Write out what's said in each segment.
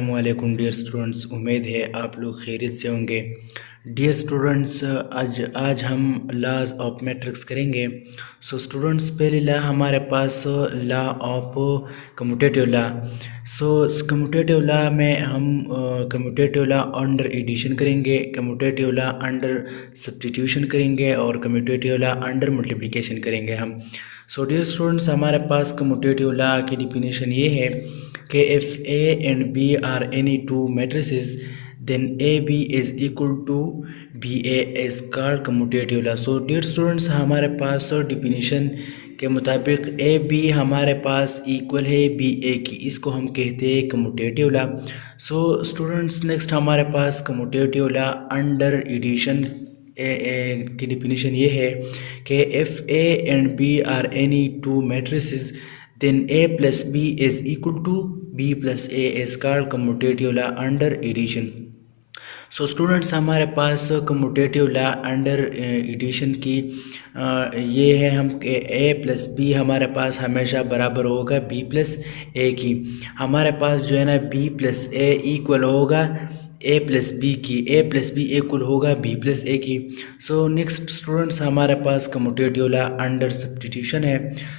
अस्सलामुअलैकुम dear students, उम्मीद है आप लोग खैरियत से होंगे। डियर स्टूडेंट्स, आज हम लॉज ऑफ मैट्रिक्स करेंगे। सो स्टूडेंट्स, पहली लॉ हमारे पास law of commutative law. So commutative law में हम कम्यूटेटिव लॉ अंडर एडिशन करेंगे, कम्यूटेटिव लॉ अंडर सब्स्टिट्यूशन करेंगे और कम्यूटेटिव लॉ अंडर मल्टीप्लिकेशन करेंगे हम। सो डियर स्टूडेंट्स, हमारे पास कम्यूटेटिव लॉ की डिफिनीशन ये है कि if A and B are any two matrices, then AB is equal to BA is called commutative law. So dear students, हमारे पास डिफिनीशन के मुताबिक AB हमारे पास इक्वल है BA की, इसको हम कहते हैं commutative law. So students, next हमारे पास कम्यूटेटिव लॉ अंडर एडिशन की डिफिनीशन ये है कि if A and B are any two matrices, then A plus B is equal to B plus A is called commutative law under addition. So students, हमारे पास commutative law under addition की ये है हम A plus B हमारे पास हमेशा बराबर होगा B प्लस ए की। हमारे पास जो है ना B प्लस ए इक्वल होगा A प्लस बी की, A प्लस बी इक्वल होगा B प्लस ए की। सो नेक्स्ट स्टूडेंट्स, हमारे पास कम्यूटेटिव लॉ अंडर सब्स्टिट्यूशन है।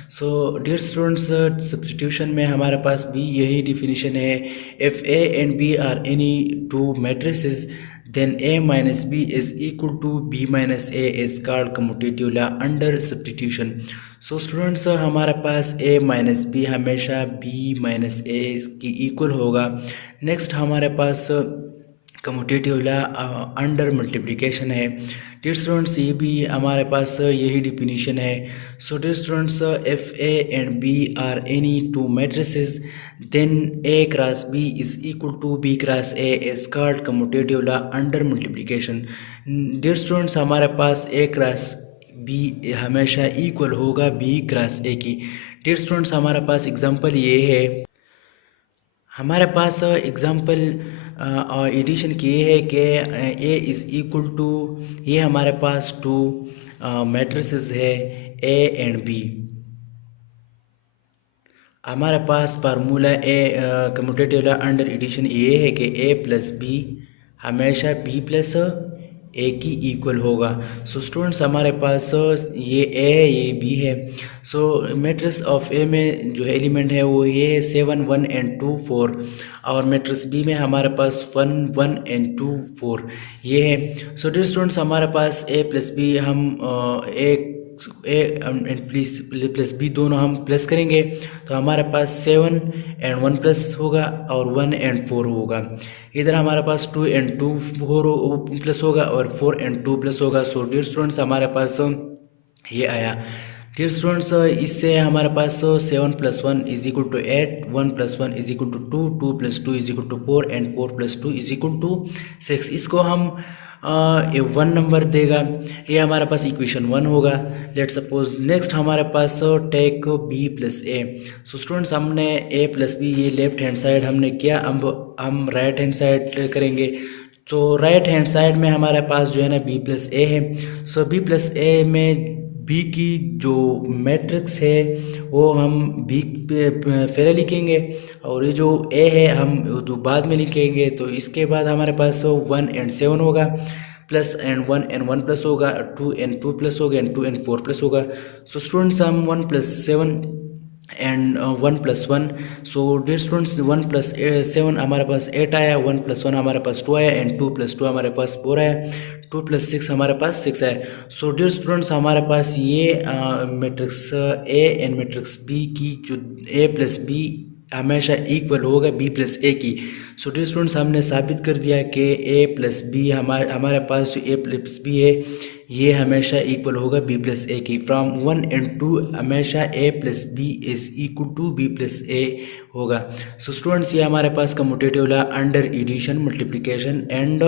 सो डियर स्टूडेंट्स, सब्स्टिट्यूशन में हमारे पास भी यही डिफिनीशन है, if A and B are any two matrices then A minus B is equal to B minus A is called commutative law under substitution. So students, हमारे पास A minus B हमेशा B minus A की equal होगा। Next हमारे पास commutative law under multiplication है। Dear students, ये भी हमारे पास यही डिफिनीशन है। So dear students, if A and B are any two matrices then A cross B is equal to B cross A is called commutative law under multiplication. Dear students, हमारे पास A cross B हमेशा equal होगा B cross A की। Dear students, हमारे पास example ये है, हमारे पास एग्जांपल एडिशन की ये है कि A इज़ इक्वल टू, ये हमारे पास टू मैट्रिसेस है A एंड B। हमारे पास formula commutative law under addition ये है कि A प्लस बी हमेशा B प्लस ए की इक्वल होगा। सो स्टूडेंट्स, हमारे पास ये A है, ये B है। सो मैट्रिक्स ऑफ A में जो एलिमेंट है वो ये है 7 1 एंड 2 4, और मैट्रिक्स B में हमारे पास 1 1 एंड 2 4 ये है। सो डियर स्टूडेंट्स, हमारे पास A प्लस बी हम ए एंड प्लस बी दोनों हम प्लस करेंगे तो हमारे पास 7 एंड 1 प्लस होगा और 1 एंड 4 होगा। इधर हमारे पास 2 एंड 2 4 प्लस होगा और 4 एंड 2 प्लस होगा। सो डियर स्टूडेंट्स, हमारे पास ये आया। डियर स्टूडेंट्स, इससे हमारे पास 7 plus 1 is equal to 8, 1 plus 1 is equal to 2, 2 plus 2 is equal to 4 and 4 plus 2 is equal to 6। इसको हम ये 1 नंबर देगा, ये हमारे पास इक्वेशन 1 होगा। लेट सपोज नेक्स्ट हमारे पास टेक B प्लस ए। सो स्टूडेंट्स, हमने A प्लस बी ये लेफ्ट हैंड साइड हमने किया, अब हम राइट हैंड साइड करेंगे। तो राइट हैंड साइड में हमारे पास जो है ना B प्लस ए है। सो B प्लस ए में B की जो मैट्रिक्स है वो हम B पे पहले लिखेंगे और ये जो A है हम तो बाद में लिखेंगे। तो इसके बाद हमारे पास 1 एंड 7 होगा, प्लस एंड 1 एंड 1 प्लस होगा, 2 एंड 2 प्लस होगा एंड 2 एंड 4 प्लस होगा। सो स्टूडेंट्स, हम 1 plus 7 and 1 plus 1। So dear students, 1 plus 7 हमारे पास 8 आया, 1 प्लस 1 हमारे पास 2 आया एंड 2 प्लस 2 हमारे पास 4 आया, 2 प्लस 6 हमारे पास 6 आया। सो डियर स्टूडेंट्स, हमारे पास ये matrix A and matrix B की जो A प्लस B हमेशा इक्वल होगा B प्लस ए की। सो डियर स्टूडेंट्स, हमने साबित कर दिया कि A प्लस बी हमारे पास जो A प्लस बी है ये हमेशा इक्वल होगा B प्लस ए की। फ्रॉम 1 एंड 2 हमेशा A plus b is equal to B plus a होगा। सो स्टूडेंट्स, ये हमारे पास commutative law under addition, multiplication and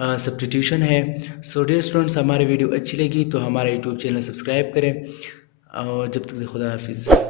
substitution है। सो डियर स्टूडेंट्स, हमारी वीडियो अच्छी लगी तो हमारा यूट्यूब चैनल सब्सक्राइब करें। जब तक खुदा हाफिज़।